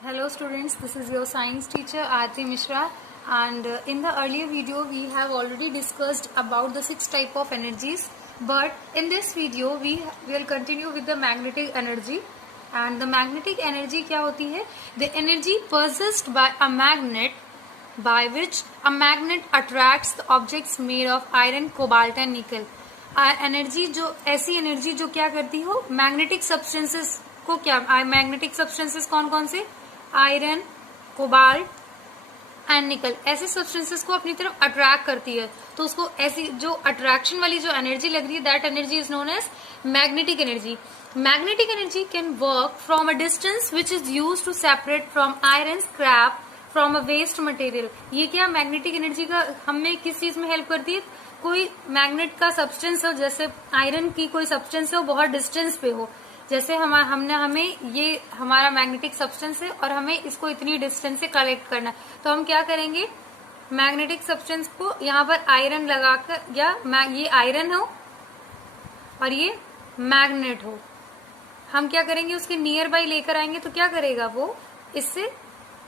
Hello students, this is your science teacher Aarti Mishra, and in the earlier video we have already discussed about the 6 type of energies, but in this video we will continue with the magnetic energy. And the magnetic energy क्या होती है? The energy possessed by a magnet by which a magnet attracts the objects made of iron, cobalt and nickel. Energy जो ऐसी energy जो क्या करती हो, magnetic substances को क्या, मैग्नेटिक सब्सटेंसेस कौन कौन से, आयरन, कोबाल्ट एंड निकल, ऐसे सब्सटेंसेस को अपनी तरफ अट्रैक्ट करती है. तो उसको ऐसी जो अट्रैक्शन वाली जो एनर्जी लग रही है, that energy is known as magnetic energy. Magnetic energy can work from a distance which is use to separate from iron scrap from a waste material. ये क्या मैग्नेटिक एनर्जी का हमें किस चीज में हेल्प करती है? कोई मैग्नेट का सब्सटेंस हो, जैसे आयरन की कोई सब्सटेंस हो, बहुत डिस्टेंस पे हो, जैसे हमें ये हमारा मैग्नेटिक सब्सटेंस है और हमें इसको इतनी डिस्टेंस से कलेक्ट करना है, तो हम क्या करेंगे, मैग्नेटिक सब्सटेंस को यहाँ पर आयरन लगाकर, या ये आयरन हो और ये मैग्नेट हो, हम क्या करेंगे, उसके नियर बाई लेकर आएंगे, तो क्या करेगा वो, इससे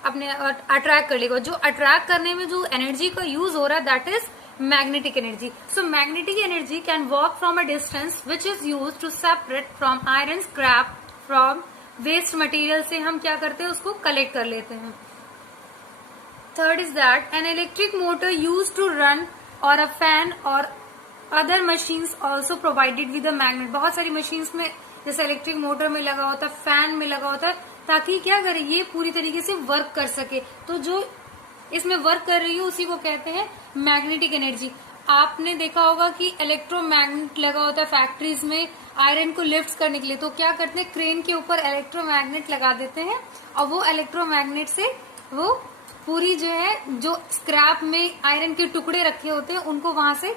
अपने अट्रैक्ट कर लेगा. जो अट्रैक्ट करने में जो एनर्जी का यूज हो रहा है, that is magnetic energy. So magnetic energy can work from a distance which is used to separate from iron scrap from waste material. से हम क्या करते हैं, उसको कलेक्ट कर लेते हैं. Third is that an electric motor used to run or a fan or other machines also provided with a magnet. बहुत सारी machines में जैसे इलेक्ट्रिक मोटर में लगा होता है, फैन में लगा होता है, ताकि क्या करे, ये पूरी तरीके से वर्क कर सके. तो जो इसमें वर्क कर रही है उसी को कहते हैं मैग्नेटिक एनर्जी. आपने देखा होगा कि इलेक्ट्रोमैग्नेट लगा होता है फैक्ट्रीज में आयरन को लिफ्ट करने के लिए, तो क्या करते हैं, क्रेन के ऊपर इलेक्ट्रोमैग्नेट लगा देते हैं और वो इलेक्ट्रोमैग्नेट से वो पूरी जो है, जो स्क्रैप में आयरन के टुकड़े रखे होते हैं उनको वहां से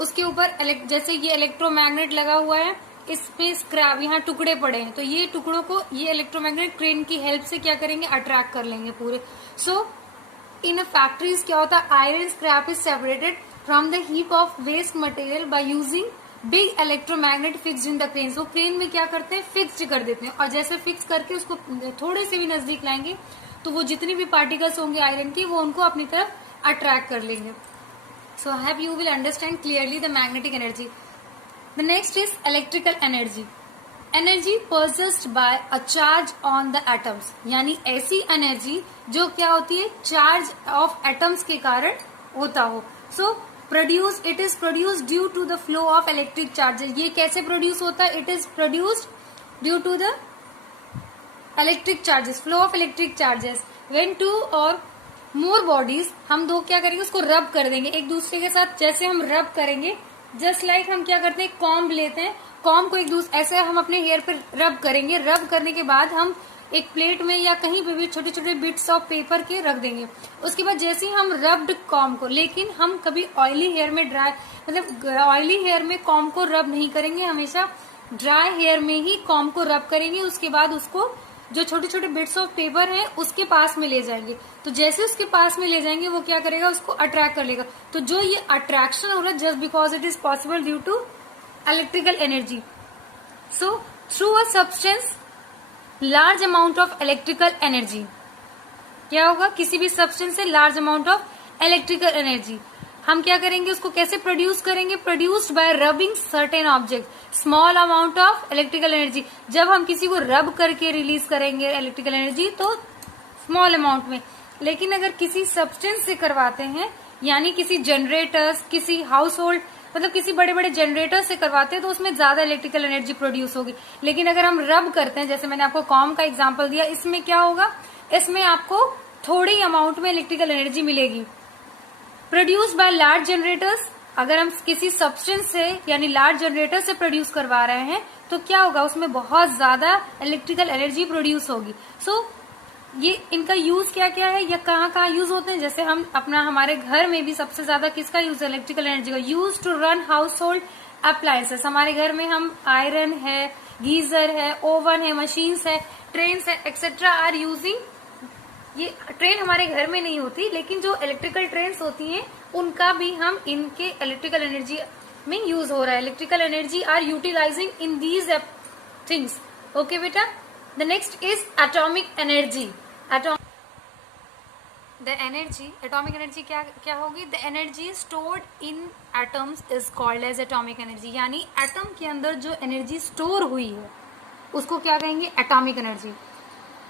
उसके ऊपर, जैसे ये इलेक्ट्रोमैग्नेट लगा हुआ है, इसमें स्क्रैप, यहाँ टुकड़े पड़े हैं, तो ये टुकड़ों को ये इलेक्ट्रोमैग्नेट क्रेन की हेल्प से क्या करेंगे, अट्रैक्ट कर लेंगे पूरे. सो इन फैक्ट्रीज क्या होता है, iron scrap is separated from the heap of waste material by using big electromagnet fixed in the crane. वो क्रेन में क्या करते हैं, फिक्स्ड कर देते हैं, और जैसे फिक्स करके उसको थोड़े से भी नजदीक लाएंगे तो वो जितनी भी पार्टिकल्स होंगे आयरन की, वो उनको अपनी तरफ अट्रैक्ट कर लेंगे. So I hope you will understand clearly the magnetic energy. The next is electrical energy. Energy possessed by a charge on the atoms, यानी ऐसी एनर्जी जो क्या होती है, चार्ज ऑफ एटम्स के कारण होता हो. So it is produce due to the flow of electric charges. ये कैसे प्रोड्यूस होता है, it is produced due to the electric charges, flow of electric charges. When two or more bodies, हम दो क्या करेंगे, उसको रब कर देंगे एक दूसरे के साथ. जैसे हम रब करेंगे, जस्ट लाइक हम क्या करते हैं, कॉम्ब लेते हैं, कॉम्ब को एक दूसरे ऐसे हम अपने हेयर पे रब करेंगे. रब करने के बाद हम एक प्लेट में या कहीं पे भी छोटे छोटे बिट्स ऑफ पेपर के रख देंगे. उसके बाद जैसे ही हम रब्ड कॉम्ब को, लेकिन हम कभी ऑयली हेयर में ऑयली हेयर में कॉम्ब को रब नहीं करेंगे, हमेशा ड्राई हेयर में ही कॉम्ब को रब करेंगे. उसके बाद उसको जो छोटे छोटे बिट्स ऑफ पेपर हैं उसके पास में ले जाएंगे. तो जैसे उसके पास में ले जाएंगे, वो क्या करेगा, उसको अट्रैक्ट कर लेगा. तो जो ये अट्रैक्शन हो रहा है, just because it is possible due to electrical energy. So through a substance large amount of electrical energy, क्या होगा, किसी भी सब्सटेंस से large amount of electrical energy हम क्या करेंगे, उसको कैसे प्रोड्यूस करेंगे, produced by rubbing certain object, small amount of electrical energy. जब हम किसी को रब करके रिलीज करेंगे इलेक्ट्रिकल एनर्जी, तो स्मॉल अमाउंट में. लेकिन अगर किसी सब्सटेंस से करवाते हैं, यानी किसी जनरेटर्स, किसी हाउस होल्ड, मतलब किसी बड़े बड़े जनरेटर से करवाते हैं, तो उसमें ज्यादा इलेक्ट्रिकल एनर्जी प्रोड्यूस होगी. लेकिन अगर हम रब करते हैं, जैसे मैंने आपको कॉम का एग्जांपल दिया, इसमें क्या होगा, इसमें आपको थोड़ी अमाउंट में इलेक्ट्रिकल एनर्जी मिलेगी. प्रोड्यूस बाय लार्ज जनरेटर्स, अगर हम किसी सब्सटेंस से यानी लार्ज जनरेटर से प्रोड्यूस करवा रहे हैं, तो क्या होगा, उसमें बहुत ज्यादा इलेक्ट्रिकल एनर्जी प्रोड्यूस होगी. सो ये इनका यूज क्या क्या है, या कहाँ कहाँ यूज होते हैं, जैसे हम हमारे घर में भी सबसे ज्यादा किसका यूज है, इलेक्ट्रिकल एनर्जी का. Use to run household appliances, हमारे घर में हम आयरन है, गीजर है, ओवन है, मशीन्स है, ट्रेन है, एक्सेट्रा आर यूजिंग. ये ट्रेन हमारे घर में नहीं होती, लेकिन जो इलेक्ट्रिकल ट्रेन होती हैं उनका भी हम इनके इलेक्ट्रिकल एनर्जी में यूज हो रहा है. Electrical energy are utilizing in these things. Okay बेटा. The next is atomic energy. The energy, atomic energy क्या होगी? The energy stored in atoms is called as atomic energy. यानी एटम के अंदर जो एनर्जी स्टोर हुई है उसको क्या कहेंगे? Atomic energy.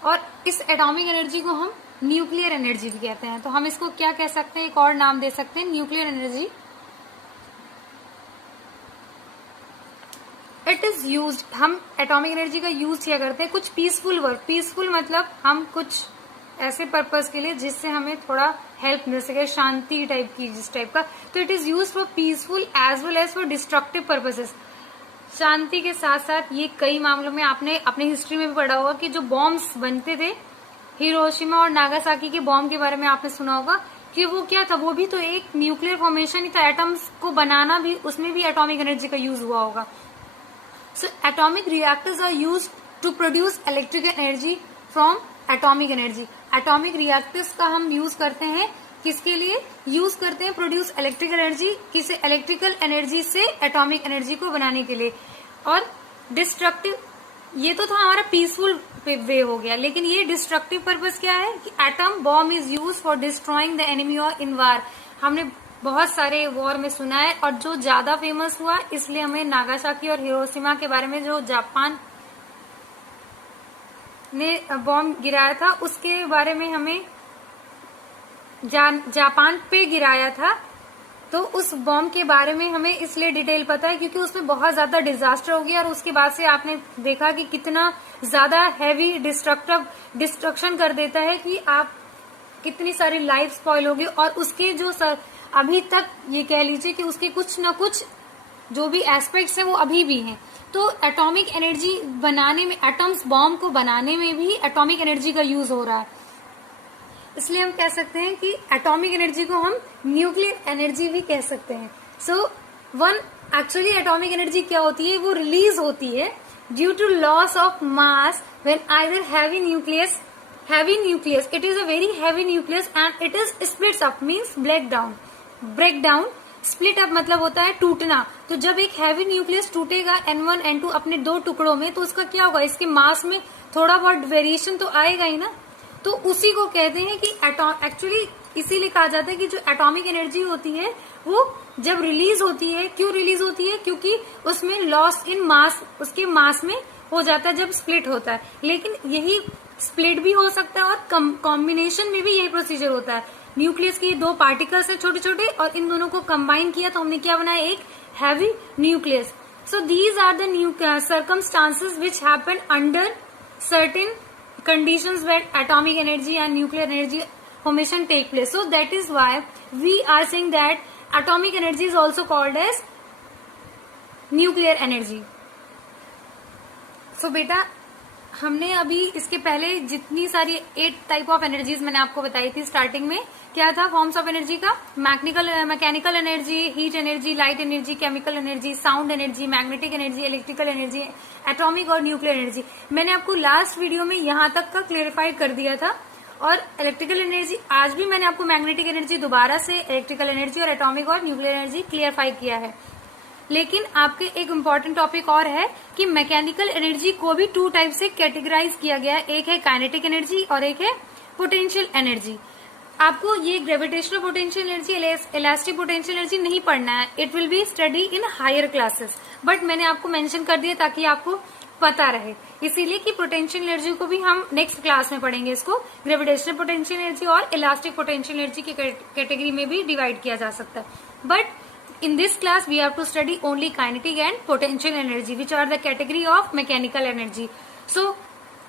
और इस एटॉमिक एनर्जी को हम न्यूक्लियर एनर्जी भी कहते हैं। तो हम इसको क्या कह सकते हैं? एक और नाम दे सकते हैं, nuclear energy. It is used, हम एटॉमिक एनर्जी का यूज क्या करते हैं? कुछ पीसफुल वर्क, पीसफुल मतलब हम कुछ ऐसे पर्पस के लिए जिससे हमें थोड़ा हेल्प मिल सके, शांति टाइप की, जिस टाइप का। तो it is use for peaceful as well as for destructive purposes. शांति के साथ साथ ये कई मामलों में आपने अपनी हिस्ट्री में भी पढ़ा होगा कि जो बॉम्ब्स बनते थे, हिरोशिमा और नागासाकी के बॉम्ब के बारे में आपने सुना होगा कि वो क्या था? वो भी तो एक न्यूक्लियर फॉर्मेशन ही था। एटम्स को बनाना भी, उसमें भी एटॉमिक एनर्जी का यूज हुआ होगा। So atomic reactors are used to produce electrical energy from atomic energy. Atomic reactors का हम यूज करते हैं किसके लिए? यूज करते हैं प्रोड्यूस इलेक्ट्रिकल एनर्जी, किसे? इलेक्ट्रिकल एनर्जी से एटॉमिक एनर्जी को बनाने के लिए। और डिस्ट्रक्टिव, ये तो था हमारा पीसफुल वे हो गया, लेकिन ये डिस्ट्रक्टिव पर्पस क्या है कि atom bomb is use for destroying the enemy और इन वार। हमने बहुत सारे वॉर में सुना है, और जो ज्यादा फेमस हुआ इसलिए हमें नागासाकी और हिरोशिमा के बारे में, जो जापान ने बॉम्ब गिराया था उसके बारे में हमें, जापान पे गिराया था, तो उस बॉम्ब के बारे में हमें इसलिए डिटेल पता है क्योंकि उसमें बहुत ज्यादा डिजास्टर हो गया। और उसके बाद से आपने देखा कि कितना ज्यादा हैवी डिस्ट्रक्शन कर देता है कि आप कितनी सारी लाइफ स्पॉइल होगी। और उसके जो अभी तक ये कह लीजिए कि उसके कुछ न कुछ जो भी एस्पेक्ट्स हैं वो अभी भी हैं। तो एटॉमिक एनर्जी बनाने में, एटम्स बॉम्ब को बनाने में भी एटॉमिक एनर्जी का यूज हो रहा है। इसलिए हम कह सकते हैं कि एटॉमिक एनर्जी को हम न्यूक्लियर एनर्जी भी कह सकते हैं। सो एक्चुअली एटॉमिक एनर्जी क्या होती है? वो रिलीज होती है due to loss of mass when either heavy nucleus, it is a very heavy nucleus and it is splits up, means break down. Split up मतलब होता है टूटना। तो जब एक हैवी न्यूक्लियस टूटेगा N1 N2 अपने दो टुकड़ों में, तो उसका क्या होगा? इसके मास में थोड़ा बहुत वेरिएशन तो आएगा ही ना। तो उसी को कहते हैं कि एक्चुअली इसीलिए कहा जाता है कि जो एटॉमिक एनर्जी होती है वो जब रिलीज होती है, क्यों रिलीज होती है? क्योंकि उसमें लॉस इन मास, उसके मास में हो जाता है जब स्प्लिट होता है। लेकिन यही स्प्लिट भी हो सकता है और कॉम्बिनेशन में भी यही प्रोसीजर होता है। न्यूक्लियस के दो पार्टिकल्स हैं छोटे छोटे, और इन दोनों को कंबाइन किया तो हमने क्या बनाया? एक heavy nucleus. So these are the circumstances which happen under certain conditions where atomic energy and nuclear energy formation take place. So that is why we are saying that atomic energy is also called as nuclear energy. So बेटा, हमने अभी इसके पहले जितनी सारी 8 type of energies मैंने आपको बताई थी स्टार्टिंग में, क्या था फॉर्म्स ऑफ एनर्जी का? Mechanical energy, heat energy, light energy, chemical energy, sound energy, magnetic energy, electrical energy, atomic और न्यूक्लियर एनर्जी। मैंने आपको लास्ट वीडियो में यहाँ तक का क्लेरिफाई कर दिया था। और इलेक्ट्रिकल एनर्जी, आज भी मैंने आपको मैग्नेटिक एनर्जी दोबारा से, इलेक्ट्रिकल एनर्जी और एटॉमिक और न्यूक्लियर एनर्जी क्लियरफाई किया है। लेकिन आपके एक इम्पॉर्टेंट टॉपिक और है कि मैकेनिकल एनर्जी को भी 2 टाइप से कैटेगराइज किया गया है। एक है काइनेटिक एनर्जी और एक है पोटेंशियल एनर्जी। आपको ये gravitational potential energy, elastic potential energy नहीं पढ़ना है, it will be study in higher classes, but मैंने आपको मेंशन कर दिया ताकि आपको पता रहे। इसीलिए कि पोटेंशियल एनर्जी को भी हम नेक्स्ट क्लास में पढ़ेंगे। इसको ग्रेविटेशनल पोटेंशियल एनर्जी और इलास्टिक पोटेंशियल एनर्जी की कैटेगरी में भी डिवाइड किया जा सकता है। But in this class we have to study only kinetic and potential energy, which are the category of mechanical energy. So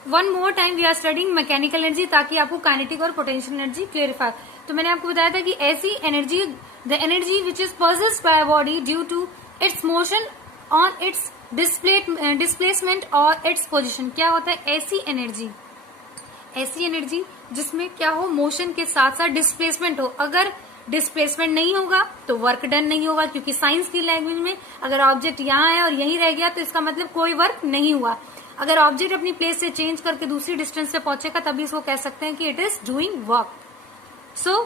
one more time we are studying mechanical energy ताकि आपको kinetic और potential energy clarify। तो मैंने आपको बताया था कि ऐसी energy, the energy which is possessed by a body due to its motion on its displacement or its position, क्या होता है? ऐसी एनर्जी जिसमें क्या हो? मोशन के साथ साथ डिस्प्लेसमेंट हो। अगर डिस्प्लेसमेंट नहीं होगा तो वर्क डन नहीं होगा, क्योंकि साइंस की लैंग्वेज में अगर ऑब्जेक्ट यहाँ है और यहीं रह गया तो इसका मतलब कोई वर्क नहीं हुआ। अगर ऑब्जेक्ट अपनी प्लेस से चेंज करके दूसरी डिस्टेंस पे पहुंचेगा तभी इसको कह सकते हैं कि it is doing work. So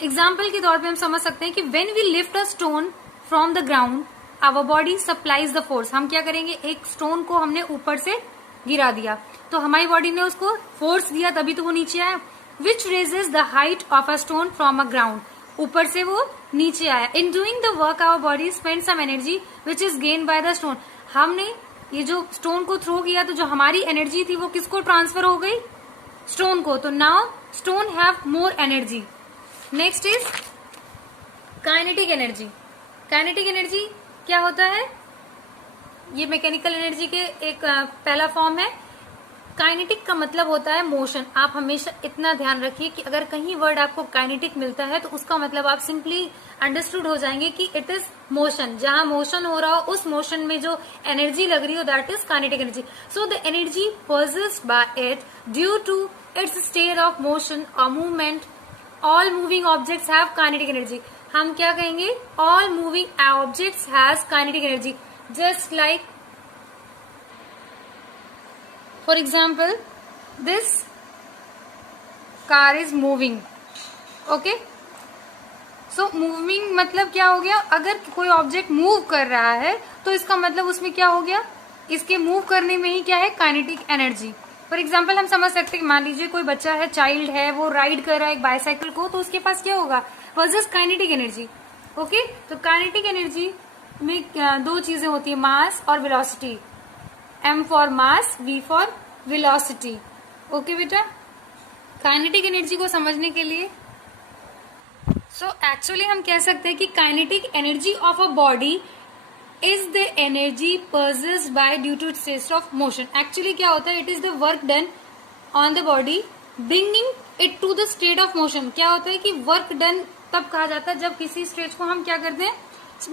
example के तौर पे हम समझ सकते हैं कि when we lift a stone from the ground our body supplies the force. हम क्या करेंगे? एक स्टोन को हमने ऊपर से गिरा दिया, तो हमारी बॉडी ने उसको फोर्स दिया तभी तो वो नीचे आया. Which raises the height of a stone from a ground, ऊपर से वो नीचे आया. In doing the work our body spend some energy which is gain by the stone. हमने ये जो स्टोन को थ्रो किया तो जो हमारी एनर्जी थी वो किसको ट्रांसफर हो गई, स्टोन को. तो now stone have more energy. Next is kinetic energy. Kinetic energy क्या होता है, ये मैकेनिकल एनर्जी के एक पहला फॉर्म है. काइनेटिक का मतलब होता है मोशन. आप हमेशा इतना ध्यान रखिए कि अगर कहीं वर्ड आपको काइनेटिक मिलता है तो उसका मतलब आप सिंपली अंडरस्टूड हो जाएंगे कि इट इज मोशन. जहां मोशन हो रहा हो उस मोशन में जो एनर्जी लग रही हो that is kinetic energy. So the energy possessed by it due to its state of motion or movement. All moving objects have kinetic energy. हम क्या कहेंगे, all moving objects has kinetic energy. Just like for example this car is moving. okay, so moving मतलब क्या हो गया, अगर कोई object move कर रहा है तो इसका मतलब उसमें क्या हो गया, इसके मूव करने में ही क्या है, काइनेटिक एनर्जी. फॉर एग्जाम्पल हम समझ सकते हैं, मान लीजिए कोई बच्चा है, चाइल्ड है, वो राइड कर रहा है एक बाइसाइकिल को, तो उसके पास क्या होगा, वर्सेस काइनेटिक एनर्जी. ओके, तो काइनेटिक एनर्जी में दो चीजें होती है, मास और velocity. M for mass, V for velocity. Okay बेटा, काइनेटिक एनर्जी को समझने के लिए एक्चुअली हम कह सकते हैं कि kinetic energy of a body is the energy possessed by due to state of motion. Actually क्या होता है, it is the work done on the body bringing it to the state of motion. क्या होता है कि work done तब कहा जाता है जब किसी स्टेज को हम क्या करते हैं,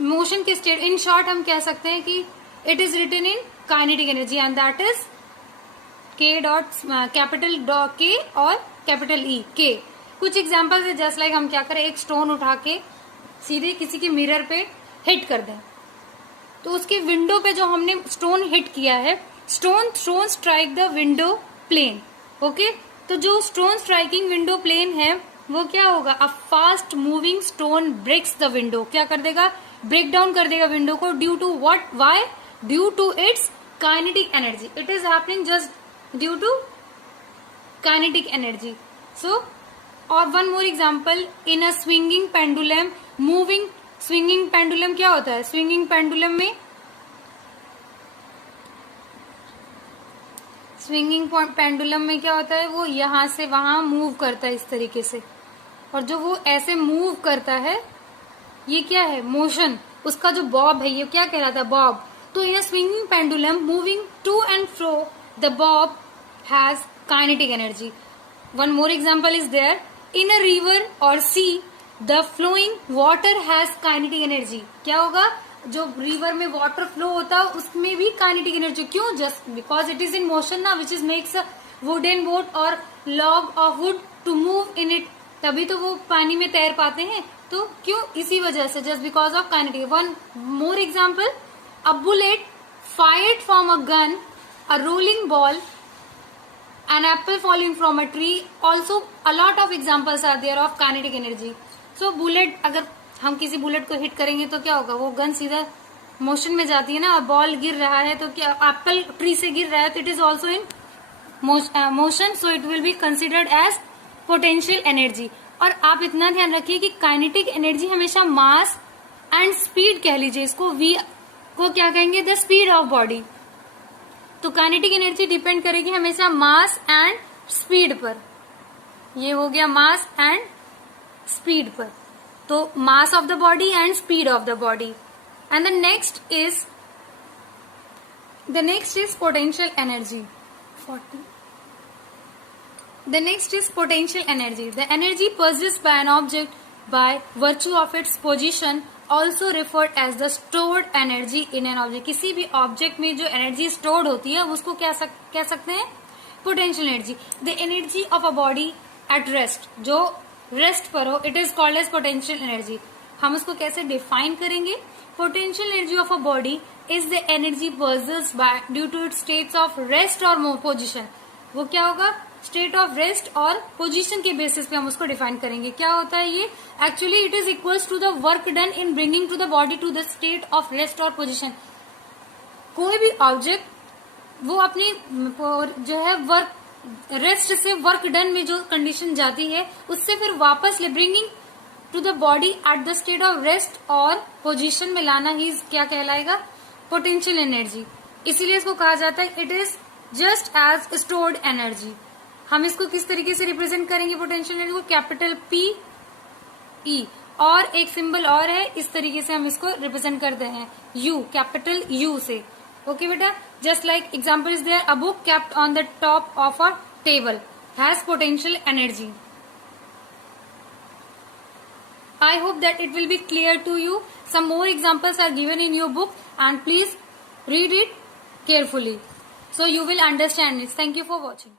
मोशन के स्टेट. इन शॉर्ट हम कह सकते हैं कि it is written in kinetic energy and that is K dot capital K और कैपिटल E K. कुछ एग्जाम्पल्स है, जस्ट लाइक हम क्या करें, एक स्टोन उठा के सीधे किसी के मिरर पे हिट कर दें, तो उसके विंडो पे जो हमने स्टोन हिट किया है, stone strike the window plane. Okay, तो जो स्टोन स्ट्राइकिंग विंडो प्लेन है वो क्या होगा, a fast moving stone breaks the window. क्या कर देगा, ब्रेक डाउन कर देगा विंडो को. Due to what, why, due to its kinetic energy. It is happening just due to kinetic energy. So, or one more example, in a swinging pendulum, moving swinging pendulum क्या होता है, swinging pendulum में swinging pendulum में क्या होता है, वो यहां से वहां मूव करता है इस तरीके से, और जो वो ऐसे मूव करता है ये क्या है, मोशन. उसका जो बॉब है ये क्या कहलाता है, बॉब. तो in a swinging pendulum moving to and fro, the bob has kinetic energy. One more example is there. In a river or sea, the flowing water has kinetic energy. क्या होगा, जो river में water flow होता है उसमें भी kinetic energy. क्यों, just because it is in motion ना, which is makes a wooden boat or log of wood to move in it. तभी तो वो पानी में तैर पाते हैं. तो क्यों, इसी वजह से, just because of kinetic. One more example, a bullet fired from a gun, a rolling ball, an apple falling from a tree. Also a lot of examples are there of kinetic energy. So bullet, अगर हम किसी bullet को hit करेंगे तो क्या होगा, वो gun सीधा मोशन में जाती है ना, और बॉल गिर रहा है तो क्या, एप्पल ट्री से गिर रहा है तो it is also in motion. So it will be considered as potential energy. और आप इतना ध्यान रखिए कि काइनेटिक एनर्जी हमेशा मास एंड स्पीड कह लीजिए इसको, V को क्या कहेंगे, द स्पीड ऑफ बॉडी. तो काइनेटिक एनर्जी डिपेंड करेगी हमेशा मास एंड स्पीड पर. ये हो गया मास एंड स्पीड पर. तो mass of the body and speed of the body. And the next is potential energy. The next is potential energy. The energy possessed by an object by virtue of its position, also referred as the stored energy in an object. किसी भी object में जो energy stored होती है उसको क्या कह सकते हैं, potential energy. The energy of a body at rest, जो रेस्ट पर हो, it is called as potential energy. हम उसको कैसे डिफाइन करेंगे, potential energy of a body is the energy possessed by due to its states of rest और position. वो क्या होगा, स्टेट ऑफ रेस्ट और पोजीशन के बेसिस पे हम उसको डिफाइन करेंगे. क्या होता है ये, actually it is equals to the work done in bringing to the body to the state of rest और पोजीशन. कोई भी ऑब्जेक्ट वो अपनी जो है वर्क रेस्ट से वर्क डन में जो कंडीशन जाती है उससे फिर वापस bringing to the body at the state of rest और पोजीशन में लाना ही क्या कहलाएगा, पोटेंशियल एनर्जी। इसीलिए इसको कहा जाता है it is just as stored energy. हम इसको किस तरीके से रिप्रेजेंट करेंगे पोटेंशियल एनर्जी को, कैपिटल पी ई, और एक सिंबल और है, इस तरीके से हम इसको रिप्रेजेंट करते हैं यू, कैपिटल यू से। ओके बेटा, just like example is there, a book kept on the top of a table has potential energy. I hope that it will be clear to you. Some more examples are given in your book and please read it carefully so you will understand it. Thank you for watching.